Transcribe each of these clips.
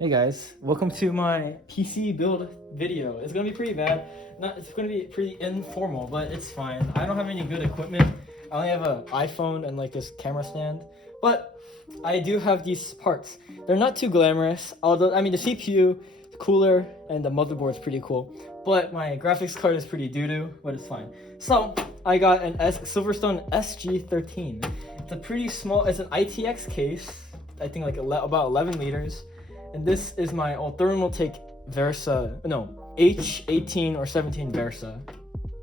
Hey guys, welcome to my PC build video. It's gonna be pretty bad. It's gonna be pretty informal, but it's fine. I don't have any good equipment. I only have an iPhone and like this camera stand, but I do have these parts. They're not too glamorous, although the CPU, the cooler, and the motherboard is pretty cool. But my graphics card is pretty doo-doo, but it's fine. So I got an Silverstone SG13. It's a pretty small. It's an ITX case. I think like about 11 liters. And this is my thermal-take Versa, no, H18 or 17 Versa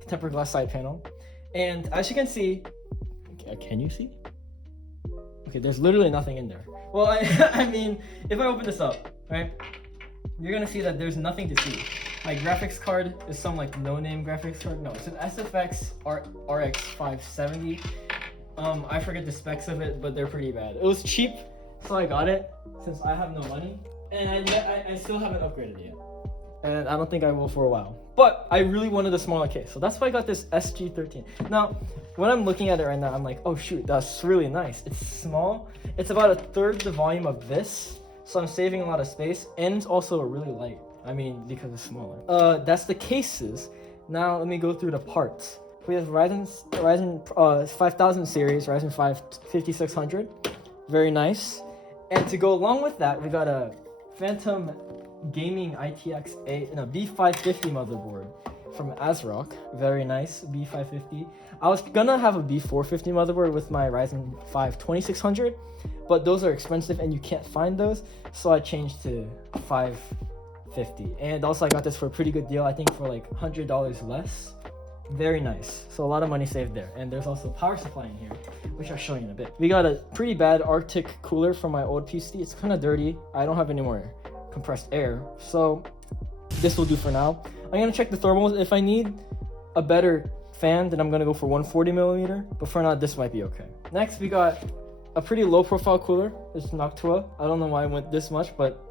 tempered glass side panel. And as you can see, can you see? Okay, there's literally nothing in there. Well, I mean, if I open this up, right, you're gonna see that there's nothing to see. My graphics card is some like no-name graphics card. No, it's an SFX RX 570. I forget the specs of it, but they're pretty bad. It was cheap, so I got it since I have no money. And I still haven't upgraded yet. And I don't think I will for a while. But I really wanted a smaller case. So that's why I got this SG13. Now, when I'm looking at it right now, I'm like, oh shoot, that's really nice. It's small. It's about a third the volume of this. So I'm saving a lot of space. And it's also really light. I mean, because it's smaller. That's the cases. Now let me go through the parts. We have Ryzen 5000 series, Ryzen 5 5600. Very nice. And to go along with that, we got a Phantom Gaming ITX B550 motherboard from ASRock. Very nice, B550. I was gonna have a B450 motherboard with my Ryzen 5 2600, but those are expensive and you can't find those, so I changed to 550. And also I got this for a pretty good deal, I think for like $100 less. Very nice. So a lot of money saved there. And there's also power supply in here, which I'll show you in a bit. We got a pretty bad Arctic cooler from my old PC. It's kind of dirty. I don't have any more compressed air. So this will do for now. I'm going to check the thermals. If I need a better fan, then I'm going to go for 140 millimeter. But for now, this might be okay. Next, we got a pretty low profile cooler. It's Noctua. I don't know why I went this much, but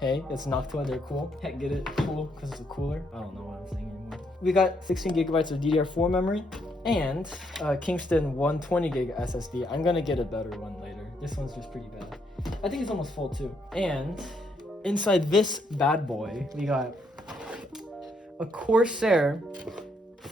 hey, it's Noctua. They're cool. Heck, get it? Cool, because it's a cooler. I don't know what I'm saying anymore. We got 16 gigabytes of DDR4 memory and Kingston 120 gig SSD. I'm gonna get a better one later. This one's just pretty bad. I think it's almost full too. And inside this bad boy, we got a Corsair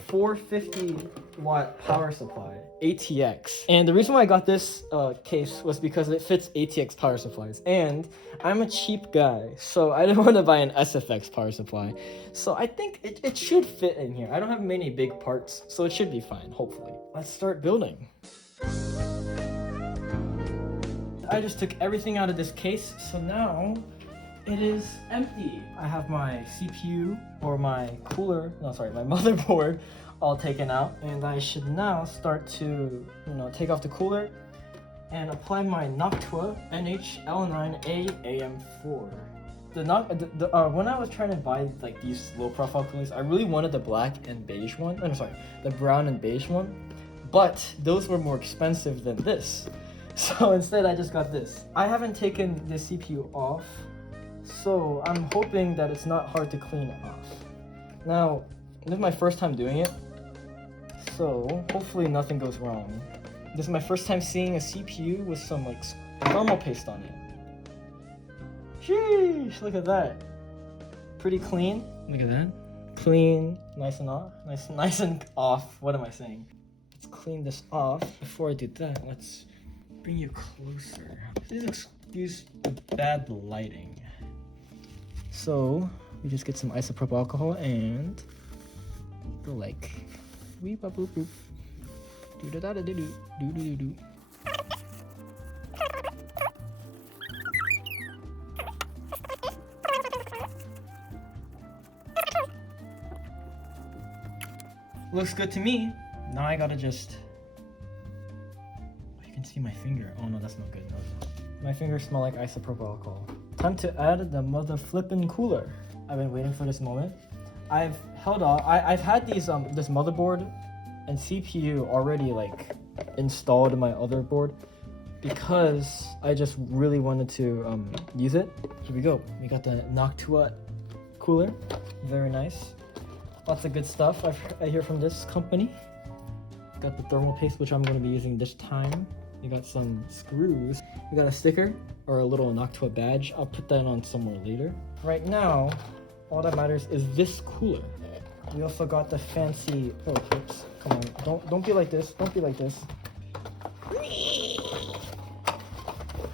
450 watt power supply, ATX. And the reason why I got this case was because it fits ATX power supplies. And I'm a cheap guy, so I didn't want to buy an SFX power supply. So I think it should fit in here. I don't have many big parts, so it should be fine, hopefully. Let's start building. I just took everything out of this case, so now it is empty. I have my CPU or my motherboard all taken out, and I should now start to, take off the cooler and apply my Noctua NH-L9A AM4. When I was trying to buy like these low profile coolers, I really wanted the black and beige one. The brown and beige one, but those were more expensive than this. So instead, I just got this. I haven't taken the CPU off, so I'm hoping that it's not hard to clean off. Now, this is my first time doing it, so hopefully nothing goes wrong. This is my first time seeing a CPU with some like thermal paste on it. Sheesh, look at that. Pretty clean. Look at that. Clean, nice and off. Nice and off. What am I saying? Let's clean this off. Before I do that, let's bring you closer. Please excuse the bad lighting. So we just get some isopropyl alcohol and go like weep boop boop do da da da do do do do do. Looks good to me. Now I gotta just. You can see my finger. Oh no, that's not good. No. My fingers smell like isopropyl alcohol. Time to add the mother flippin' cooler. I've been waiting for this moment. I've held off. I've had these this motherboard and CPU already like installed in my other board because I just really wanted to use it. Here we go. We got the Noctua cooler. Very nice. Lots of good stuff I hear from this company. Got the thermal paste, which I'm going to be using this time. You got some screws. We got a sticker or a little Noctua badge. I'll put that on somewhere later. Right now, all that matters is this cooler. We also got the fancy, oh, oops, come on, don't be like this, don't be like this.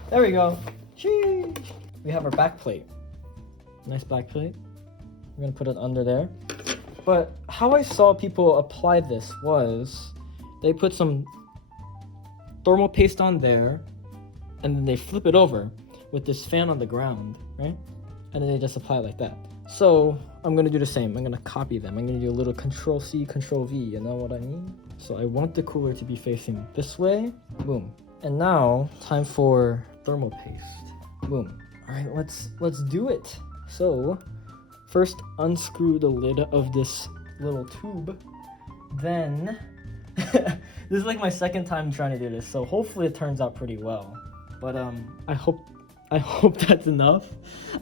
There we go. Sheesh. We have our back plate. Nice back plate. We're gonna put it under there. But how I saw people apply this was they put some thermal paste on there and then they flip it over with this fan on the ground, right? And then they just apply it like that. So I'm gonna do the same. I'm gonna copy them. I'm gonna do a little Control C, Control V, you know what I mean? So I want the cooler to be facing this way. Boom. And now, time for thermal paste. Boom. All right, let's do it. So first unscrew the lid of this little tube. Then, this is like my second time trying to do this, so hopefully it turns out pretty well. But I hope that's enough.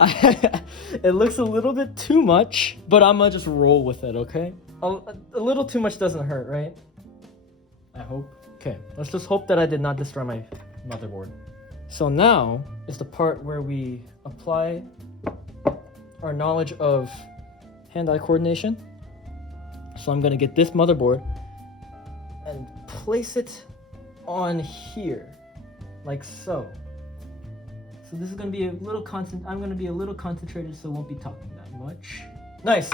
It looks a little bit too much, but I'm gonna just roll with it, okay? A little too much doesn't hurt, right? I hope. Okay, let's just hope that I did not destroy my motherboard. So now is the part where we apply our knowledge of hand-eye coordination. So I'm gonna get this motherboard and place it on here, like so. So this is gonna be a little I'm gonna be a little concentrated, so I won't be talking that much. Nice.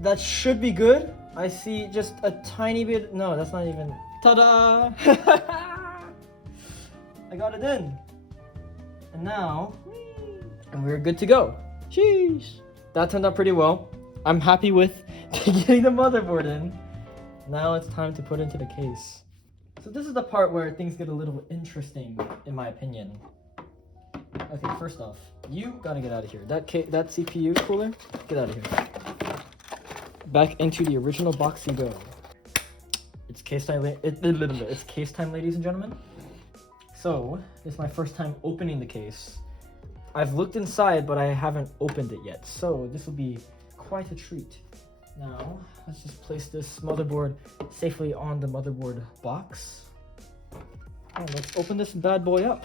That should be good. I see just a tiny bit. No, that's not even. Ta-da! I got it in. And now, and we're good to go. Sheesh. That turned out pretty well. I'm happy with getting the motherboard in. Now it's time to put it into the case. So this is the part where things get a little interesting, in my opinion. Okay, first off, you gotta get out of here. That CPU cooler, get out of here. Back into the original box you go. It's case time, it's case time, ladies and gentlemen. So, this is my first time opening the case. I've looked inside, but I haven't opened it yet. So, this will be quite a treat. Now, let's just place this motherboard safely on the motherboard box. And let's open this bad boy up.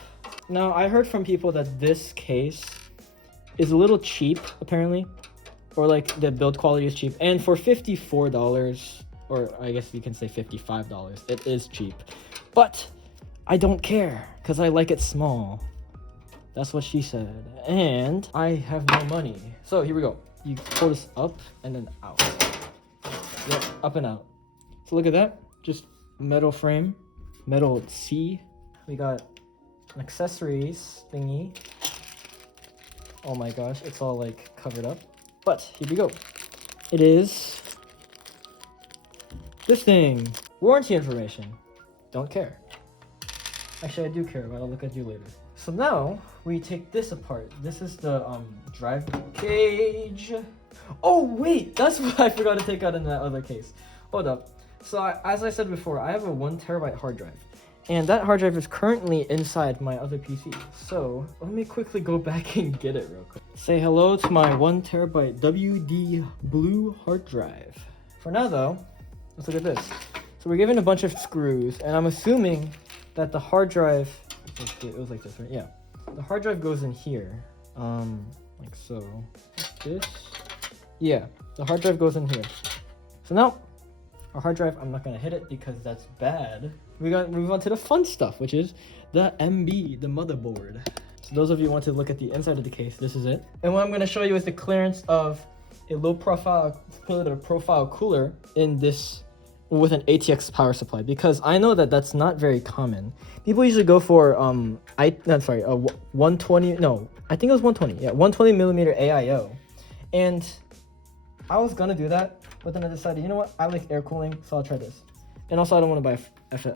Now, I heard from people that this case is a little cheap, apparently. Or like the build quality is cheap. And for $54, or I guess you can say $55, it is cheap. But I don't care, because I like it small. That's what she said. And I have no money. So here we go. You pull this up and then out. Yep, up and out. So look at that. Just metal frame, metal C. We got an accessories thingy. Oh my gosh, it's all like covered up. But here we go. It is this thing. Warranty information. Don't care. Actually, I do care, but I'll look at you later. So now we take this apart. This is the drive cage. Oh wait, that's what I forgot to take out in that other case. Hold up. So as I said before, I have a 1 terabyte hard drive. And that hard drive is currently inside my other PC. So let me quickly go back and get it real quick. Say hello to my 1 terabyte WD blue hard drive. For now though, let's look at this. So we're given a bunch of screws, and I'm assuming that the hard drive, it was like this, right? Yeah. The hard drive goes in here, like so. Like this. Yeah, the hard drive goes in here. So now, our hard drive, I'm not gonna hit it because that's bad. We gotta move on to the fun stuff, which is the MB, the motherboard. So those of you who want to look at the inside of the case, this is it. And what I'm gonna show you is the clearance of a low profile cooler in this with an ATX power supply, because I know that that's not very common. People usually go for a 120, no, I think it was 120, yeah, 120 millimeter AIO. And I was gonna do that, but then I decided, you know what, I like air cooling, so I'll try this. And also I don't want to buy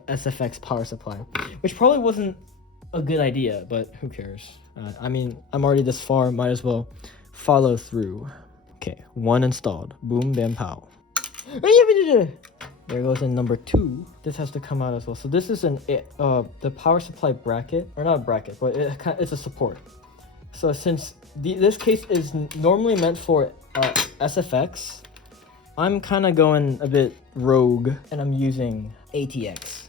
SFX power supply, which probably wasn't a good idea, but who cares? I mean, I'm already this far, might as well follow through. Okay, 1 installed. Boom, bam, pow. There goes in number 2. This has to come out as well. So this is the power supply bracket, or not a bracket, but it's a support. So since this case is normally meant for SFX, I'm kind of going a bit rogue, and I'm using ATX.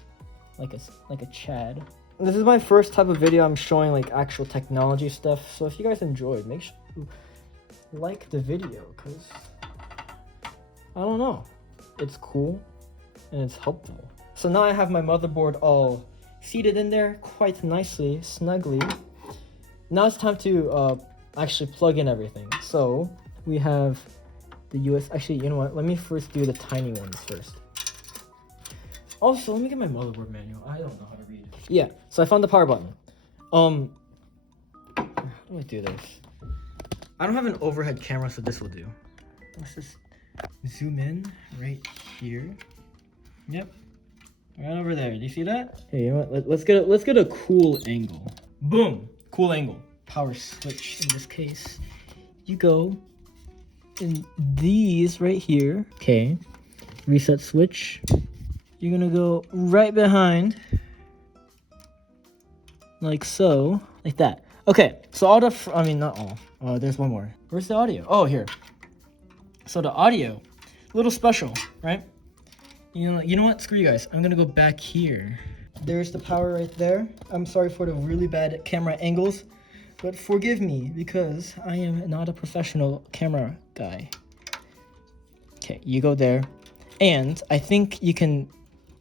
like a Chad. This is my first type of video I'm showing like actual technology stuff. So if you guys enjoyed, make sure you like the video, because I don't know, it's cool and it's helpful. So now I have my motherboard all seated in there quite nicely, snugly. Now it's time to actually plug in everything. So we have the actually, you know what, let me first do the tiny ones first. Also, let me get my motherboard manual. I don't know how to read. Yeah, so I found the power button. How do I do this? I don't have an overhead camera, so this will do. Let's just zoom in right here. Yep, right over there. Do you see that? Hey, you know what? Let's get a cool angle. Boom, cool angle. Power switch in this case. You go in these right here. Okay, reset switch. You're gonna go right behind, like so, like that. Okay, so all the, I mean, not all. There's one more. Where's the audio? Oh, here. So the audio, a little special, right? You know what? Screw you guys. I'm gonna go back here. There's the power right there. I'm sorry for the really bad camera angles, but forgive me because I am not a professional camera guy. Okay, you go there, and I think you can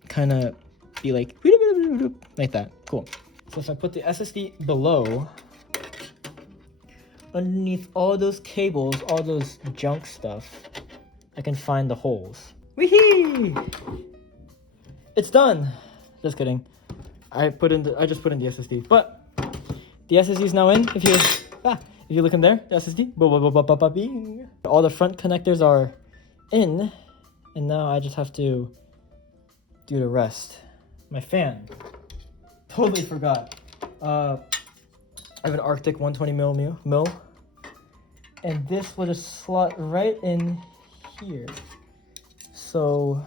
kind of be like that. Cool. So if I put the SSD below, underneath all those cables, all those junk stuff, I can find the holes. Wee-hee! It's done. Just kidding. I just put in the SSD, but the SSD is now in. If you look in there, the SSD. Bing. All the front connectors are in, and now I just have to do the rest. My fan. Totally forgot. I have an Arctic 120 mil, and this will just slot right in here. So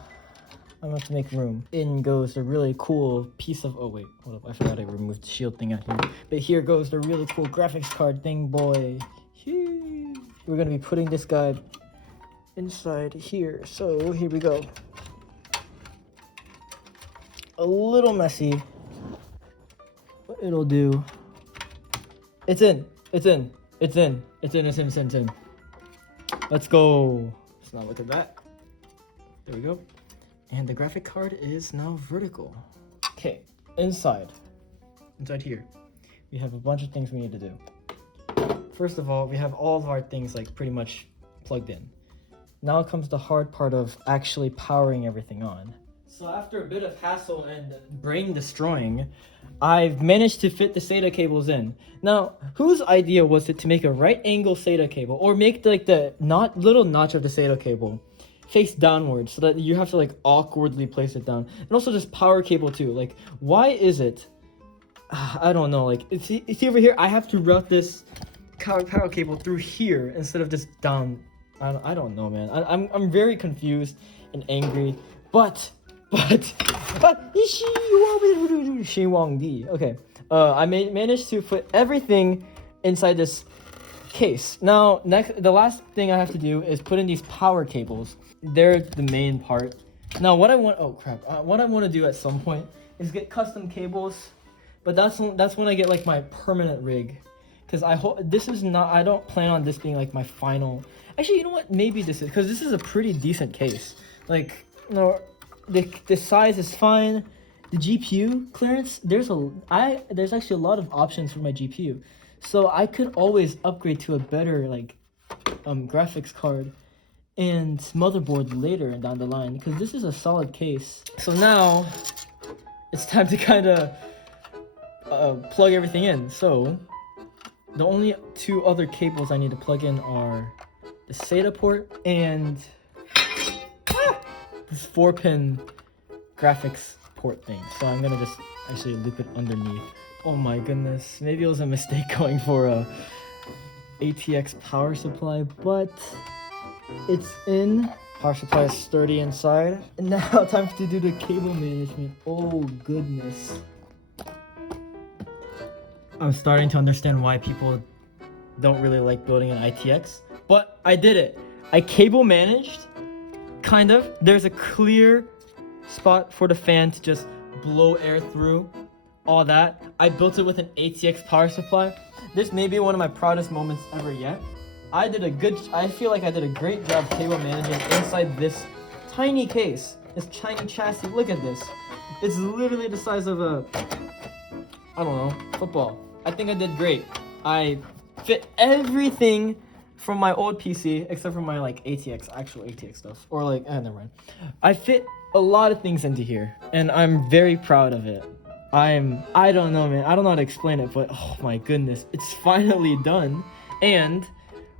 I'm gonna have to make room. In goes the really cool piece of, oh wait, hold up, I forgot I removed the shield thing out here. But here goes the really cool graphics card thing, boy. We're gonna be putting this guy inside here. So here we go. A little messy, but it'll do. It's in. Let's go. Let's not look at that. There we go. And the graphic card is now vertical. Okay, inside here, we have a bunch of things we need to do. First of all, we have all of our things like pretty much plugged in. Now comes the hard part of actually powering everything on. So after a bit of hassle and brain destroying, I've managed to fit the SATA cables in. Now, whose idea was it to make a right angle SATA cable, or make like the little notch of the SATA cable face downward so that you have to like awkwardly place it down? And also this power cable too. Like, why is it? I don't know. Like, see over here, I have to route this power cable through here instead of just down. I don't know, man. I'm very confused and angry, but okay, I managed to put everything inside this case. Now, the last thing I have to do is put in these power cables. They're the main part. Now, what I want to do at some point is get custom cables, but that's when I get like my permanent rig, because I don't plan on this being like my final. Actually, you know what? Maybe this is, because this is a pretty decent case. Like, no. The size is fine. The GPU clearance, there's actually a lot of options for my GPU, so I could always upgrade to a better like graphics card and motherboard later and down the line, because this is a solid case. So now it's time to kind of plug everything in. So the only two other cables I need to plug in are the SATA port and this 4-pin graphics port thing. So I'm gonna just actually loop it underneath. Oh my goodness, maybe it was a mistake going for a ATX power supply, but it's in. Power supply is sturdy inside. And now time to do the cable management. Oh goodness. I'm starting to understand why people don't really like building an ITX, but I did it. I cable managed. Kind of. There's a clear spot for the fan to just blow air through, all that. I built it with an ATX power supply. This may be one of my proudest moments ever yet. I feel like I did a great job cable managing inside this tiny case, this tiny chassis. Look at this. It's literally the size of a, I don't know, football. I think I did great. I fit everything from my old PC, except for my like actual ATX stuff, or like, never mind. I fit a lot of things into here, and I'm very proud of it. I don't know, man. I don't know how to explain it, but oh my goodness, it's finally done, and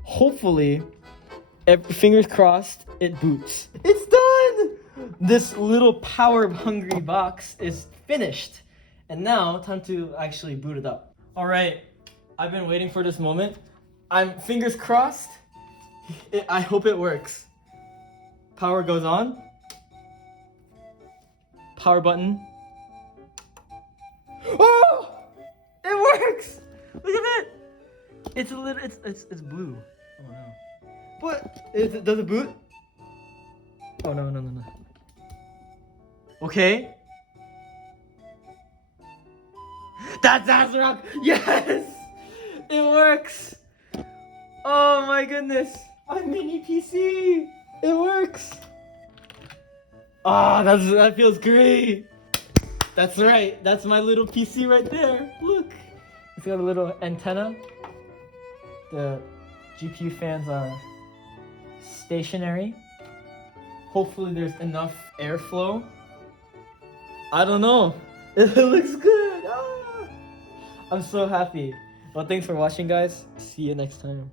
hopefully, fingers crossed, it boots. It's done! This little power-hungry box is finished, and now time to actually boot it up. All right, I've been waiting for this moment. I'm fingers crossed. I hope it works. Power goes on. Power button. Oh! It works! Look at it! It's a little, it's blue. Oh no. What? Does it boot? Oh no. Okay. That's rock. Yes! It works! Oh my goodness! My mini PC! It works! Ah, that feels great! That's right, that's my little PC right there. Look! It's got a little antenna. The GPU fans are stationary. Hopefully there's enough airflow. I don't know. It looks good! Ah! I'm so happy. Well, thanks for watching, guys. See you next time.